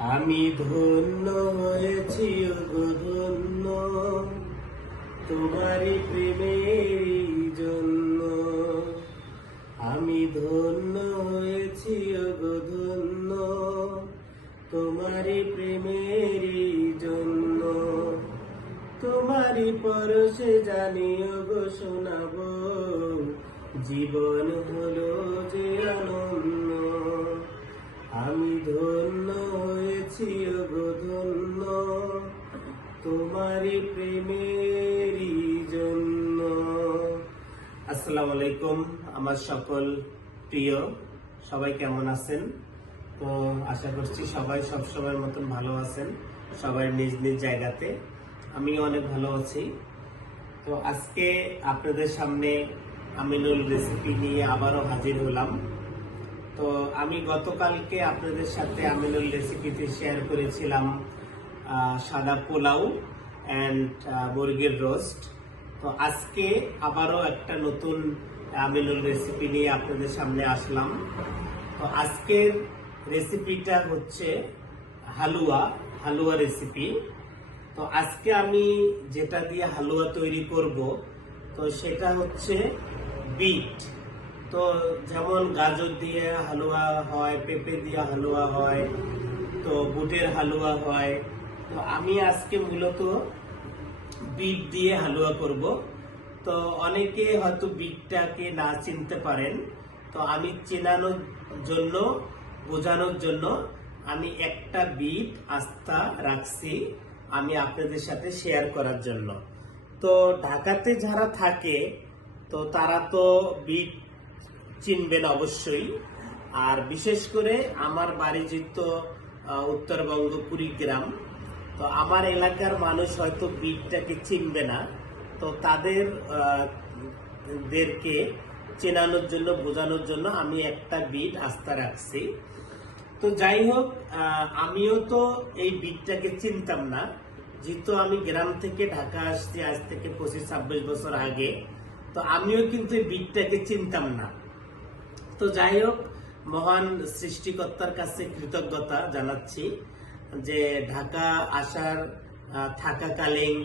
আমি ধন্য হয়েছি ধন্য। তোমারই প্রেমের জন্য। আমি ধন্য হয়েছি ধন্য। তোমারই প্রেমের জন্য। তোমারই পরশে জানিও গো শোনাবো। জীবন হলো গো ধন্য তোমারই প্রেমেরই জন্য। আসসালামু আলাইকুম, আমার সকল প্রিয়, সবাই কেমন আছেন? তো আশা করছি সবাই সব সময়ের মতন ভালো আছেন, সবাই নিজ নিজ জায়গাতে। আমি অনেক ভালো আছি। তো আজকে আপনাদের সামনে আমিনুল রেসিপি নিয়ে আবারও হাজির হলাম। তো আমি গতকালকে আপনাদের সাথে আমিনুল রেসিপিতে শেয়ার করেছিলাম সাদা পোলাও অ্যান্ড মুরগির রোস্ট। তো আজকে আবারও একটা নতুন আমিনুল রেসিপি নিয়ে আপনাদের সামনে আসলাম। তো আজকের রেসিপিটা হচ্ছে হালুয়া হালুয়া রেসিপি। তো আজকে আমি যেটা দিয়ে হালুয়া তৈরি করব, তো সেটা হচ্ছে বিট। তো যেমন গাজর দিয়ে হালুয়া হয়, পেঁপে দিয়ে হালুয়া হয়, তো বুটের হালুয়া হয়, তো আমি আজকে মূলত বিট দিয়ে হালুয়া করব। তো অনেকে হয়তো বিটটাকে না চিনতে পারেন, তো আমি চেনানোর জন্য, বোঝানোর জন্য আমি একটা বিট আস্থা রাখছি আমি আপনাদের সাথে শেয়ার করার জন্য। তো ঢাকাতে যারা থাকে, তো তারা তো বিট চিনবেন অবশ্যই। আর বিশেষ করে আমার বাড়ি আহ, উত্তরবঙ্গ কুড়িগ্রাম তো আমার এলাকার মানুষ হয়তো বিটটাকে চিনবে না তো তাদের দেরকে চেনানোর জন্য বোঝানোর জন্য আমি একটা বিট আস্থা রাখছি। তো যাই হোক আমিও তো এই বিটটাকে চিনতাম না। যেহেতু আমি গ্রাম থেকে ঢাকা আসছি আজ থেকে পঁচিশ ছাব্বিশ বছর আগে তো আমিও কিন্তু এই বিটটাকে চিনতাম না। তো যাই হোক, মহান সৃষ্টিকর্তার কাছে কৃতজ্ঞতা জানাচ্ছি যে ঢাকা আসার থাকাকালীন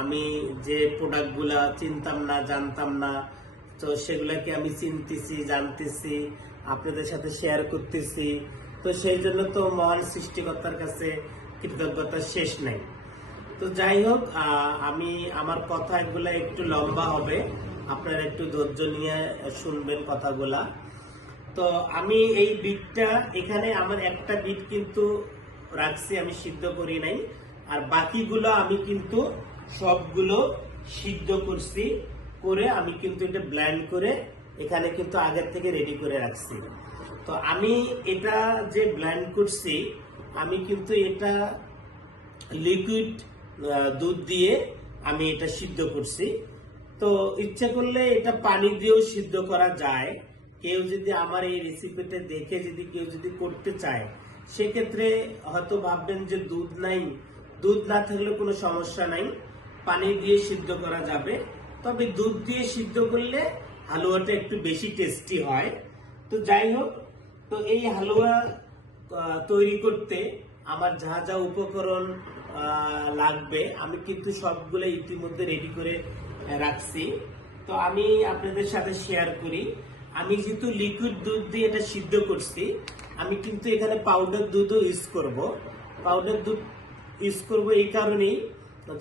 আমি যে প্রোডাক্টগুলা চিনতাম না, জানতাম না, তো সেগুলাকে আমি চিনতেছি, জানতেছি, আপনাদের সাথে শেয়ার করতেছি। তো সেই জন্য তো মহান সৃষ্টিকর্তার কাছে কৃতজ্ঞতা শেষ নাই। তো যাই হোক আমি আমার কথাগুলো একটু লম্বা হবে। আপনারা একটু ধৈর্য নিয়ে শুনবেন কথাগুলা। তো আমি এই বিটটা এখানে আমার একটা বিট কিন্তু রাখছি, আমি সিদ্ধ করি নাই। আর বাকিগুলো আমি কিন্তু সবগুলো সিদ্ধ করছি করে আমি কিন্তু এটা ব্ল্যান্ড করে এখানে কিন্তু আগের থেকে রেডি করে রাখছি। তো আমি এটা যে ব্ল্যান্ড করছি, আমি কিন্তু এটা লিকুইড দুধ দিয়ে আমি এটা সিদ্ধ করছি। তো ইচ্ছা করলে এটা পানি দিয়েও সিদ্ধ করা যায়। কেউ যদি আমার এই রেসিপিটা দেখে যদি কেউ যদি করতে চায়, সেক্ষেত্রে হয়তো ভাববেন যে দুধ নাই। দুধ না থাকলে কোনো সমস্যা নাই। পানি দিয়ে সিদ্ধ করা যাবে। তবে দুধ দিয়ে সিদ্ধ করলে হালুয়াটা একটু বেশি টেস্টি হয়। তো যাই হোক, তো এই হালুয়া তৈরি করতে আমার যা যা উপকরণ লাগবে, আমি কিন্তু সবগুলো ইতিমধ্যে রেডি করে রাখছি। তো আমি আপনাদের সাথে শেয়ার করি। আমি যেহেতু লিকুইড দুধ দিয়ে এটা সিদ্ধ করছি, আমি কিন্তু এখানে পাউডার দুধও ইউজ করব। পাউডার দুধ ইউজ করব এই কারণেই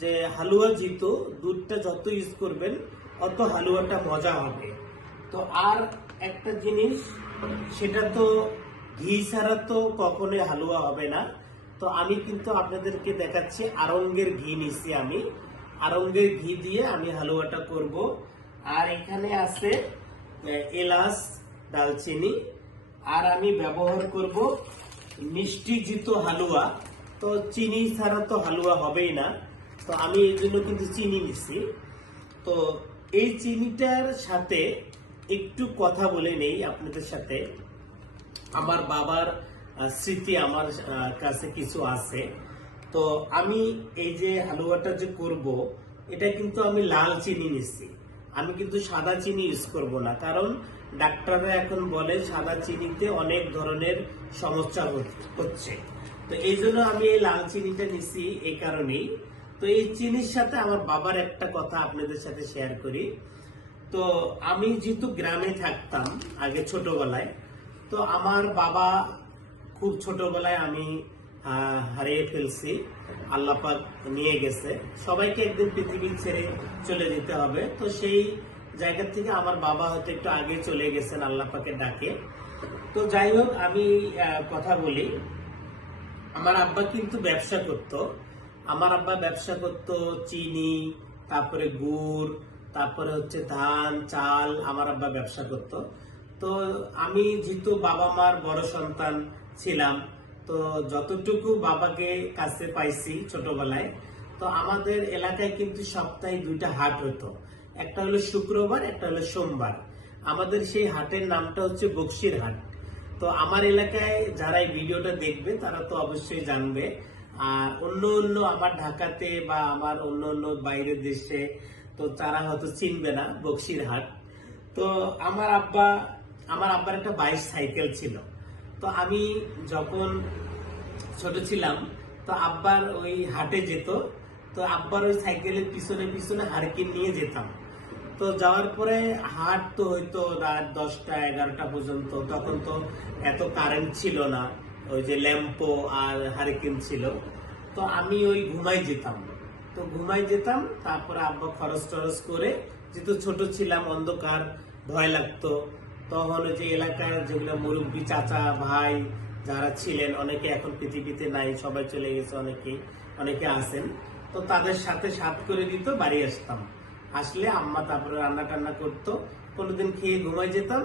যে হালুয়া যেহেতু দুধটা যত ইউজ করবেন অত হালুয়াটা মজা হবে। তো আর একটা জিনিস, সেটা তো ঘি ছাড়া তো কখনোই হালুয়া হবে না। তো আমি কিন্তু আপনাদেরকে দেখাচ্ছি আরঙ্গের ঘি নিছি আমি। আরঙ্গের ঘি দিয়ে আমি হালুয়াটা করব। আর এখানে আছে এলাচ দালচিনি আর আমি ব্যবহার করব মিষ্টি জিতো হালুয়া। তো চিনি ছাড়া তো হালুয়া হবেই না। তো আমি এই জন্য কিন্তু চিনি নিছি। তো এই চিনিটার সাথে একটু কথা বলে নেই আপনাদের সাথে। আমার বাবার স্মৃতি আমার কাছে কিছু আছে। তো আমি এই যে হালুয়াটা যে করব, এটা কিন্তু আমি লাল চিনি নিচ্ছি আমি কিন্তু সাদা চিনি ইউজ করব না। কারণ ডাক্তাররা এখন বলে সাদা চিনিতে অনেক ধরনের সমস্যা হচ্ছে। তো এই জন্য আমি এই লাল চিনিটা নিছি এই কারণেই। তো এই চিনির সাথে আমার বাবার একটা কথা আপনাদের সাথে শেয়ার করি। তো আমি যেহেতু গ্রামে থাকতাম আগে ছোটবেলায়, তো আমার বাবা খুব ছোটবেলায় আমি হারিয়ে ফেলছি। আল্লাপাক নিয়ে গেছে। সবাইকে একদিন পৃথিবী ছেড়ে চলে যেতে হবে। তো সেই জায়গা থেকে আমার বাবা হয়তো একটু আগে চলে গেছেন আল্লাপাকের ডাকে। তো যাই হোক, আমি কথা বলি। আমার আব্বা কিন্তু ব্যবসা করত। আমার আব্বা ব্যবসা করত চিনি, তারপরে গুড়, তারপরে হচ্ছে ধান, চাল, আমার আব্বা ব্যবসা করত। তো আমি যেহেতু বাবা মার বড় সন্তান ছিলাম তো যতটুকু বাবাকে কাছে পাইছি ছোটবেলায়, তো আমাদের এলাকায় কিন্তু সপ্তাহে দুইটা হাট হতো। একটা হলো শুক্রবার, একটা হলো সোমবার। আমাদের সেই হাটের নামটা হচ্ছে বক্সির হাট। তো আমার এলাকায় যারা এই ভিডিওটা দেখবে, তারা তো অবশ্যই জানবে। আর অন্য অন্য আমার ঢাকাতে বা আমার অন্য অন্য বাইরের দেশে, তো তারা হয়তো চিনবে না বক্সির হাট। তো আমার আব্বা, আমার আব্বার একটা বাইশ সাইকেল ছিল। তো আমি যখন ছোট ছিলাম, তো আব্বার ওই হাটে যেত, তো আব্বার ওই সাইকেলের পিছনে পিছনে হারকিন নিয়ে যেতাম। তো যাওয়ার পরে হাট তো হয়তো রাত দশটা, এগারোটা পর্যন্ত, তখন তো এত কারেন্ট ছিল না, ওই যে ল্যাম্পো আর হারিকেন ছিল। তো আমি ওই ঘুমাই যেতাম। তো ঘুমাই যেতাম, তারপরে আব্বা খরচ টরচ করে, যেহেতু ছোট ছিলাম, অন্ধকার, ভয় লাগতো তখন ওই যে এলাকার যেগুলো মুরব্বী চাচা ভাই যারা ছিলেন, অনেকে এখন পৃথিবীতে নাই, সবাই চলে গেছে, অনেকে অনেকে আসেন তো তাদের সাথে সাথ করে দিত, বাড়ি আসতাম। আসলে আম্মা তারপরে রান্না টান্না করতো, কোনোদিন খেয়ে ঘুমাই যেতাম